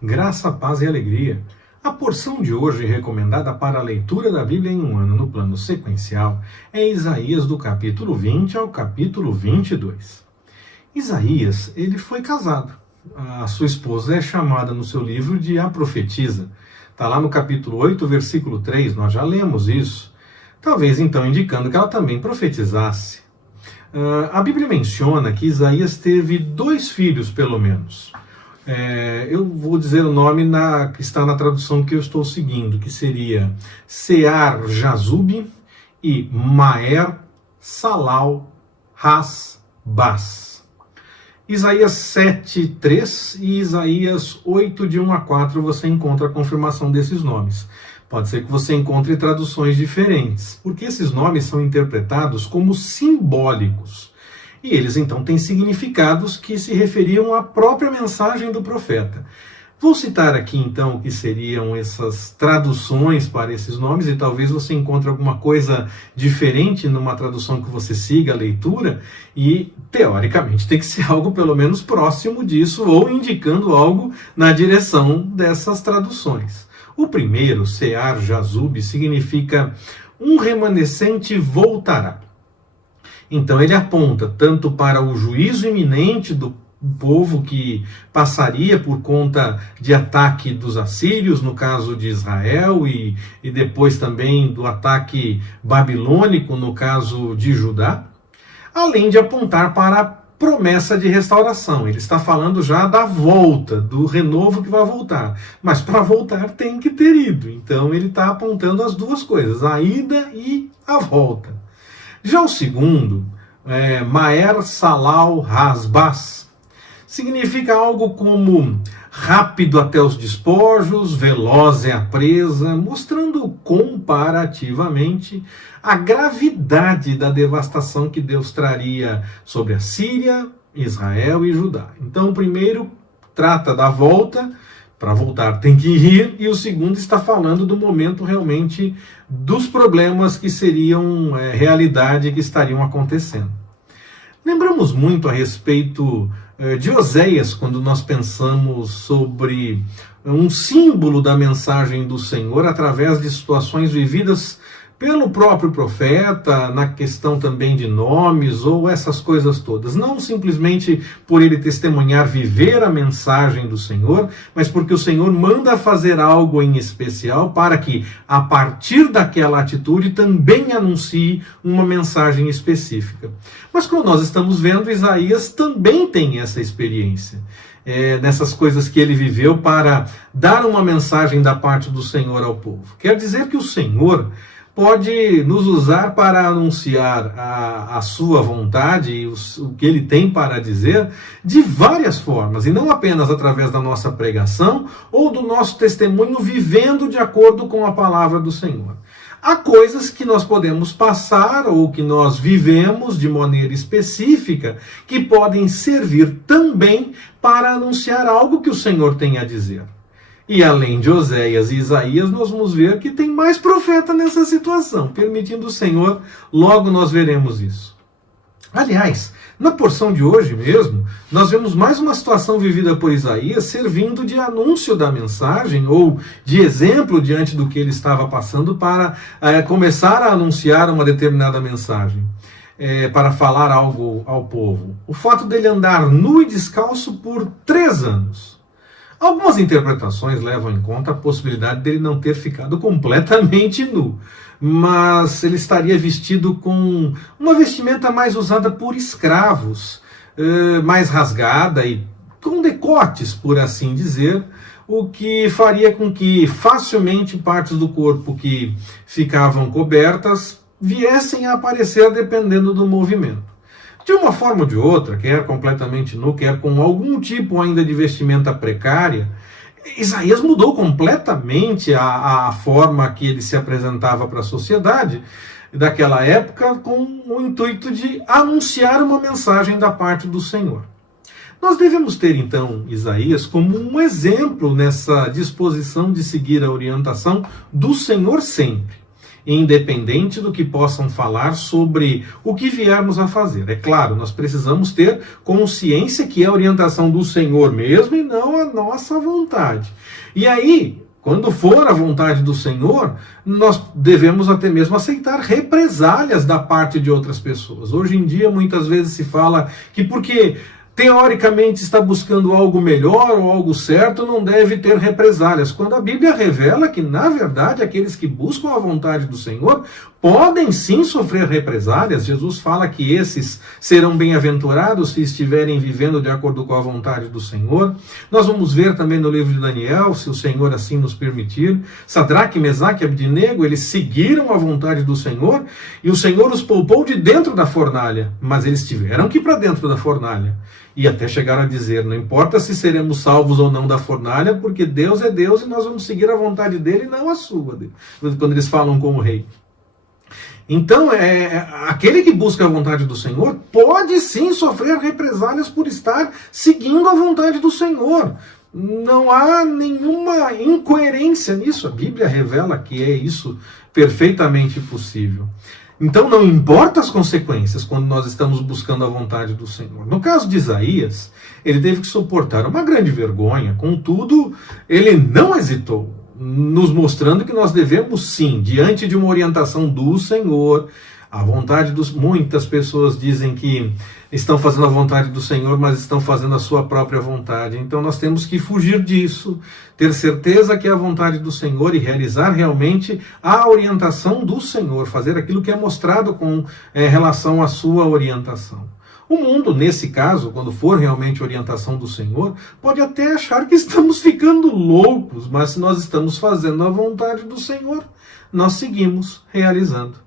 Graça, paz e alegria. A porção de hoje recomendada para a leitura da Bíblia em um ano no plano sequencial é Isaías do capítulo 20 ao capítulo 22. Isaías, ele foi casado. A sua esposa é chamada no seu livro de a profetisa. Está lá no capítulo 8, versículo 3, nós já lemos isso. Talvez então indicando que ela também profetizasse. A Bíblia menciona que Isaías teve 2 filhos, pelo menos. Eu vou dizer o nome que está na tradução que eu estou seguindo, que seria Sear-Jazub e Maer-Salal-Has-Bas. Isaías 7:3 e Isaías 8, de 1 a 4, você encontra a confirmação desses nomes. Pode ser que você encontre traduções diferentes, porque esses nomes são interpretados como simbólicos. E eles então têm significados que se referiam à própria mensagem do profeta. Vou citar aqui então o que seriam essas traduções para esses nomes, e talvez você encontre alguma coisa diferente numa tradução que você siga a leitura, e teoricamente tem que ser algo pelo menos próximo disso, ou indicando algo na direção dessas traduções. O primeiro, Sear-Jazub, significa um remanescente voltará. Então ele aponta tanto para o juízo iminente do povo que passaria por conta de ataque dos assírios, no caso de Israel, e depois também do ataque babilônico, no caso de Judá, além de apontar para a promessa de restauração. Ele está falando já da volta, do renovo que vai voltar. Mas para voltar tem que ter ido. Então ele está apontando as duas coisas, a ida e a volta. Já o segundo, Maer-Salal-Has-Bas, significa algo como rápido até os despojos, veloz é a presa, mostrando comparativamente a gravidade da devastação que Deus traria sobre a Síria, Israel e Judá. Então, o primeiro trata da volta. Para voltar tem que ir, e o segundo está falando do momento realmente dos problemas que seriam realidade, que estariam acontecendo. Lembramos muito a respeito de Oséias, quando nós pensamos sobre um símbolo da mensagem do Senhor através de situações vividas pelo próprio profeta, na questão também de nomes ou essas coisas todas. Não simplesmente por ele testemunhar, viver a mensagem do Senhor, mas porque o Senhor manda fazer algo em especial para que, a partir daquela atitude, também anuncie uma mensagem específica. Mas como nós estamos vendo, Isaías também tem essa experiência. Nessas coisas que ele viveu para dar uma mensagem da parte do Senhor ao povo. Quer dizer que o Senhor pode nos usar para anunciar a sua vontade e o que ele tem para dizer de várias formas, e não apenas através da nossa pregação ou do nosso testemunho vivendo de acordo com a palavra do Senhor. Há coisas que nós podemos passar ou que nós vivemos de maneira específica que podem servir também para anunciar algo que o Senhor tem a dizer. E além de Oséias e Isaías, nós vamos ver que tem mais profeta nessa situação. Permitindo o Senhor, logo nós veremos isso. Aliás, na porção de hoje mesmo, nós vemos mais uma situação vivida por Isaías servindo de anúncio da mensagem ou de exemplo diante do que ele estava passando para começar a anunciar uma determinada mensagem, para falar algo ao povo. O fato dele andar nu e descalço por 3 anos. Algumas interpretações levam em conta a possibilidade dele não ter ficado completamente nu, mas ele estaria vestido com uma vestimenta mais usada por escravos, mais rasgada e com decotes, por assim dizer, o que faria com que facilmente partes do corpo que ficavam cobertas viessem a aparecer dependendo do movimento. De uma forma ou de outra, quer completamente nu, quer com algum tipo ainda de vestimenta precária, Isaías mudou completamente a forma que ele se apresentava para a sociedade daquela época, com o intuito de anunciar uma mensagem da parte do Senhor. Nós devemos ter então Isaías como um exemplo nessa disposição de seguir a orientação do Senhor sempre. independente do que possam falar sobre o que viermos a fazer. É claro, nós precisamos ter consciência que é a orientação do Senhor mesmo e não a nossa vontade. E aí, quando for a vontade do Senhor, nós devemos até mesmo aceitar represálias da parte de outras pessoas. Hoje em dia, muitas vezes se fala que porque teoricamente está buscando algo melhor ou algo certo, não deve ter represálias, quando a Bíblia revela que, na verdade, aqueles que buscam a vontade do Senhor podem sim sofrer represálias. Jesus fala que esses serão bem-aventurados se estiverem vivendo de acordo com a vontade do Senhor. Nós vamos ver também no livro de Daniel, se o Senhor assim nos permitir, Sadraque, Mesaque e Abdinego, eles seguiram a vontade do Senhor e o Senhor os poupou de dentro da fornalha, mas eles tiveram que ir para dentro da fornalha. E até chegaram a dizer, não importa se seremos salvos ou não da fornalha, porque Deus é Deus e nós vamos seguir a vontade dele e não a sua, quando eles falam com o rei. Então, aquele que busca a vontade do Senhor pode sim sofrer represálias por estar seguindo a vontade do Senhor. Não há nenhuma incoerência nisso. A Bíblia revela que é isso perfeitamente possível. Então não importa as consequências quando nós estamos buscando a vontade do Senhor. No caso de Isaías, ele teve que suportar uma grande vergonha, contudo, ele não hesitou, nos mostrando que nós devemos sim, diante de uma orientação do Senhor, a vontade dos... Muitas pessoas dizem que estão fazendo a vontade do Senhor, mas estão fazendo a sua própria vontade. Então nós temos que fugir disso, ter certeza que é a vontade do Senhor e realizar realmente a orientação do Senhor, fazer aquilo que é mostrado com relação à sua orientação. O mundo, nesse caso, quando for realmente orientação do Senhor, pode até achar que estamos ficando loucos, mas se nós estamos fazendo a vontade do Senhor, nós seguimos realizando.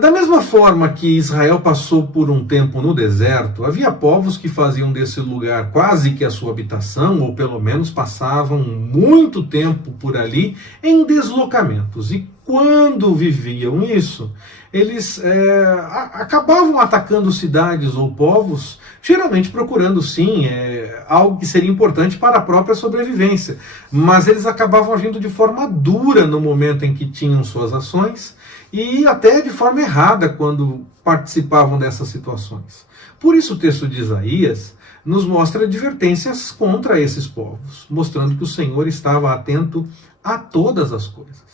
Da mesma forma que Israel passou por um tempo no deserto, havia povos que faziam desse lugar quase que a sua habitação, ou pelo menos passavam muito tempo por ali em deslocamentos. E quando viviam isso, eles acabavam atacando cidades ou povos, geralmente procurando sim algo que seria importante para a própria sobrevivência. Mas eles acabavam agindo de forma dura no momento em que tinham suas ações, e até de forma errada quando participavam dessas situações. Por isso o texto de Isaías nos mostra advertências contra esses povos, mostrando que o Senhor estava atento a todas as coisas.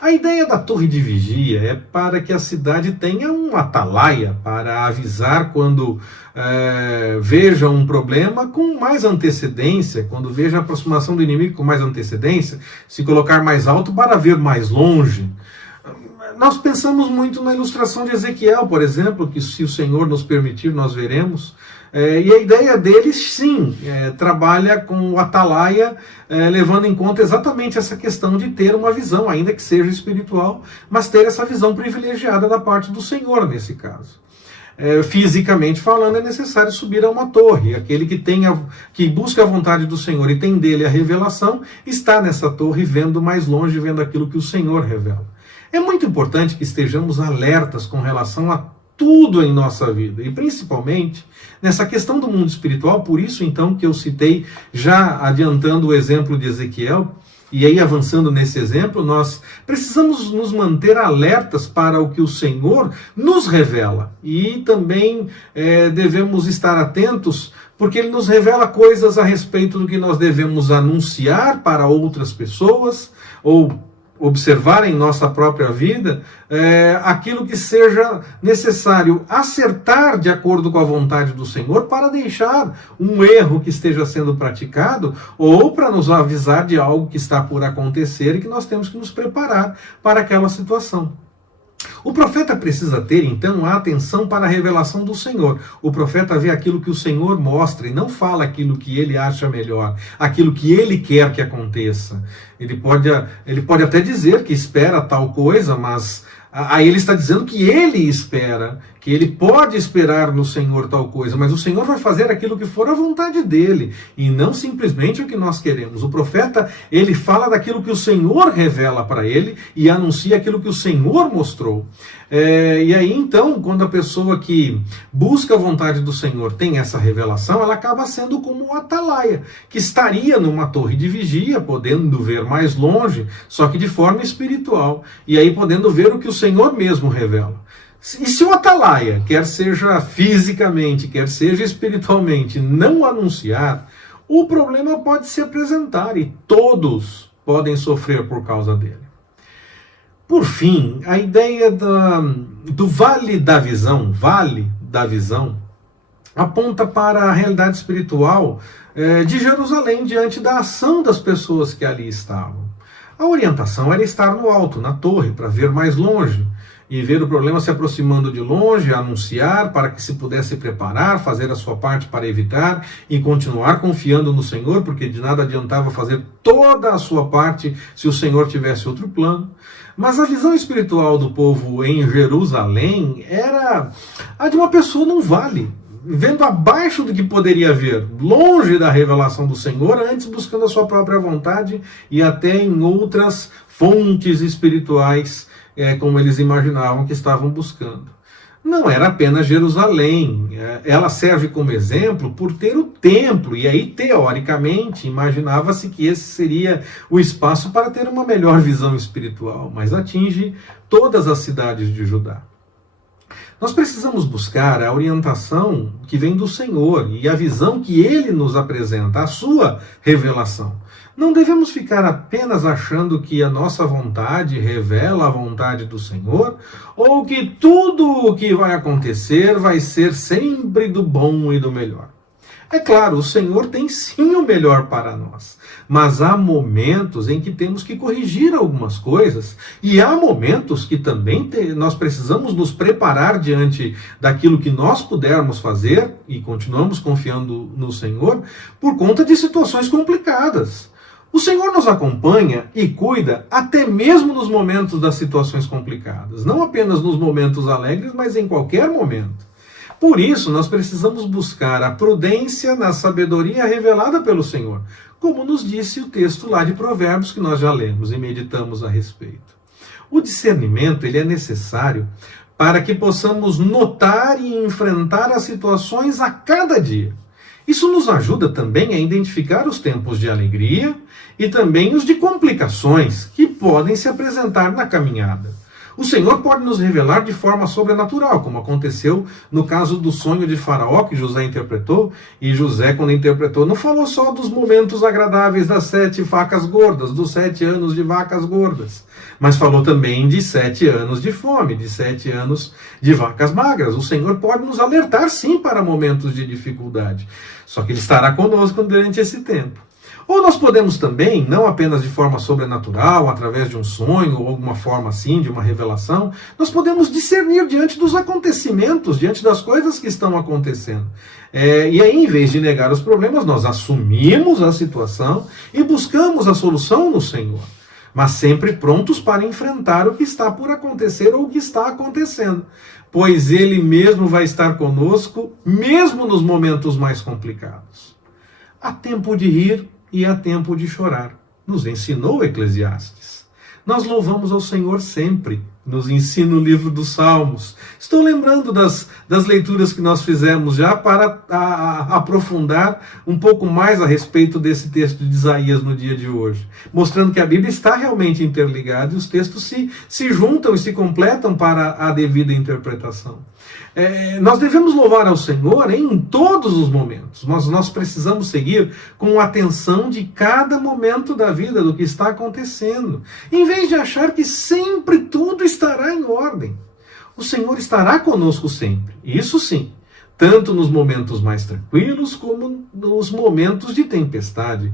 A ideia da torre de vigia é para que a cidade tenha um atalaia para avisar quando veja um problema com mais antecedência, quando veja a aproximação do inimigo com mais antecedência, se colocar mais alto para ver mais longe. Nós pensamos muito na ilustração de Ezequiel, por exemplo, que se o Senhor nos permitir, nós veremos. E a ideia deles, sim, trabalha com o atalaia, levando em conta exatamente essa questão de ter uma visão, ainda que seja espiritual, mas ter essa visão privilegiada da parte do Senhor, nesse caso. Fisicamente falando, é necessário subir a uma torre. Aquele que busca a vontade do Senhor e tem dele a revelação, está nessa torre vendo mais longe, vendo aquilo que o Senhor revela. É muito importante que estejamos alertas com relação a tudo em nossa vida, e principalmente nessa questão do mundo espiritual. Por isso então que eu citei, já adiantando o exemplo de Ezequiel, e aí avançando nesse exemplo, nós precisamos nos manter alertas para o que o Senhor nos revela, e também devemos estar atentos, porque Ele nos revela coisas a respeito do que nós devemos anunciar para outras pessoas, ou observar em nossa própria vida aquilo que seja necessário acertar de acordo com a vontade do Senhor para deixar um erro que esteja sendo praticado ou para nos avisar de algo que está por acontecer e que nós temos que nos preparar para aquela situação. O profeta precisa ter, então, a atenção para a revelação do Senhor. O profeta vê aquilo que o Senhor mostra e não fala aquilo que ele acha melhor, aquilo que ele quer que aconteça. Ele pode até dizer que espera tal coisa, mas aí ele está dizendo que ele espera que ele pode esperar no Senhor tal coisa, mas o Senhor vai fazer aquilo que for a vontade dele, e não simplesmente o que nós queremos. O profeta, ele fala daquilo que o Senhor revela para ele e anuncia aquilo que o Senhor mostrou. E aí então, quando a pessoa que busca a vontade do Senhor tem essa revelação, ela acaba sendo como um atalaia, que estaria numa torre de vigia, podendo ver mais longe, só que de forma espiritual, e aí podendo ver o que o Senhor mesmo revela. E se o atalaia, quer seja fisicamente, quer seja espiritualmente, não anunciar, o problema pode se apresentar e todos podem sofrer por causa dele. Por fim, a ideia do vale da visão, aponta para a realidade espiritual de Jerusalém diante da ação das pessoas que ali estavam. A orientação era estar no alto, na torre, para ver mais longe, e ver o problema se aproximando de longe, anunciar para que se pudesse preparar, fazer a sua parte para evitar e continuar confiando no Senhor, porque de nada adiantava fazer toda a sua parte se o Senhor tivesse outro plano. Mas a visão espiritual do povo em Jerusalém era a de uma pessoa num vale, vendo abaixo do que poderia ver, longe da revelação do Senhor, antes buscando a sua própria vontade e até em outras fontes espirituais, como eles imaginavam que estavam buscando. Não era apenas Jerusalém, ela serve como exemplo por ter o templo, e aí, teoricamente, imaginava-se que esse seria o espaço para ter uma melhor visão espiritual, mas atinge todas as cidades de Judá. Nós precisamos buscar a orientação que vem do Senhor e a visão que Ele nos apresenta, a sua revelação. Não devemos ficar apenas achando que a nossa vontade revela a vontade do Senhor, ou que tudo o que vai acontecer vai ser sempre do bom e do melhor. É claro, o Senhor tem sim o melhor para nós, mas há momentos em que temos que corrigir algumas coisas, e há momentos que também nós precisamos nos preparar diante daquilo que nós pudermos fazer, e continuamos confiando no Senhor, por conta de situações complicadas. O Senhor nos acompanha e cuida até mesmo nos momentos das situações complicadas, não apenas nos momentos alegres, mas em qualquer momento. Por isso, nós precisamos buscar a prudência na sabedoria revelada pelo Senhor, como nos disse o texto lá de Provérbios que nós já lemos e meditamos a respeito. O discernimento, ele é necessário para que possamos notar e enfrentar as situações a cada dia. Isso nos ajuda também a identificar os tempos de alegria e também os de complicações que podem se apresentar na caminhada. O Senhor pode nos revelar de forma sobrenatural, como aconteceu no caso do sonho de Faraó, que José interpretou, e José, quando interpretou, não falou só dos momentos agradáveis das 7 vacas gordas, dos 7 anos de vacas gordas, mas falou também de 7 anos de fome, de 7 anos de vacas magras. O Senhor pode nos alertar, sim, para momentos de dificuldade, só que Ele estará conosco durante esse tempo. Ou nós podemos também, não apenas de forma sobrenatural, através de um sonho ou alguma forma assim, de uma revelação, nós podemos discernir diante dos acontecimentos, diante das coisas que estão acontecendo. E aí, em vez de negar os problemas, nós assumimos a situação e buscamos a solução no Senhor, mas sempre prontos para enfrentar o que está por acontecer ou o que está acontecendo, pois Ele mesmo vai estar conosco, mesmo nos momentos mais complicados. Há tempo de rir e há tempo de chorar, nos ensinou Eclesiastes. Nós louvamos ao Senhor sempre, nos ensina o livro dos Salmos. Estou lembrando das leituras que nós fizemos já para aprofundar um pouco mais a respeito desse texto de Isaías no dia de hoje, mostrando que a Bíblia está realmente interligada e os textos se juntam e se completam para a devida interpretação. Nós devemos louvar ao Senhor em todos os momentos. Nós precisamos seguir com atenção de cada momento da vida, do que está acontecendo, em vez de achar que sempre tudo estará em ordem. O Senhor estará conosco sempre, isso sim, tanto nos momentos mais tranquilos como nos momentos de tempestade.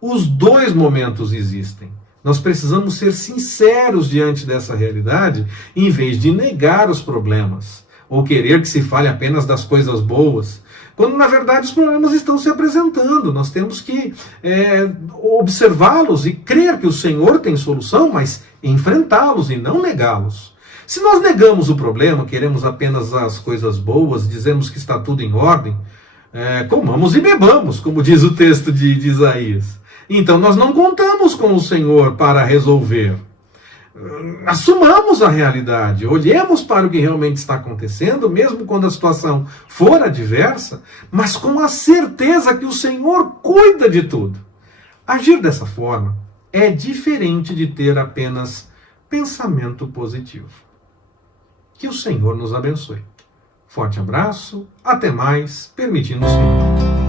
Os dois momentos existem. Nós precisamos ser sinceros diante dessa realidade, em vez de negar os problemas, ou querer que se fale apenas das coisas boas, quando na verdade os problemas estão se apresentando. Nós temos que observá-los e crer que o Senhor tem solução, mas enfrentá-los e não negá-los. Se nós negamos o problema, queremos apenas as coisas boas, dizemos que está tudo em ordem, comamos e bebamos, como diz o texto de Isaías. Então nós não contamos com o Senhor para resolver. Assumamos a realidade, olhemos para o que realmente está acontecendo, mesmo quando a situação for adversa, mas com a certeza que o Senhor cuida de tudo. Agir dessa forma é diferente de ter apenas pensamento positivo. Que o Senhor nos abençoe. Forte abraço, até mais, permitindo o Senhor.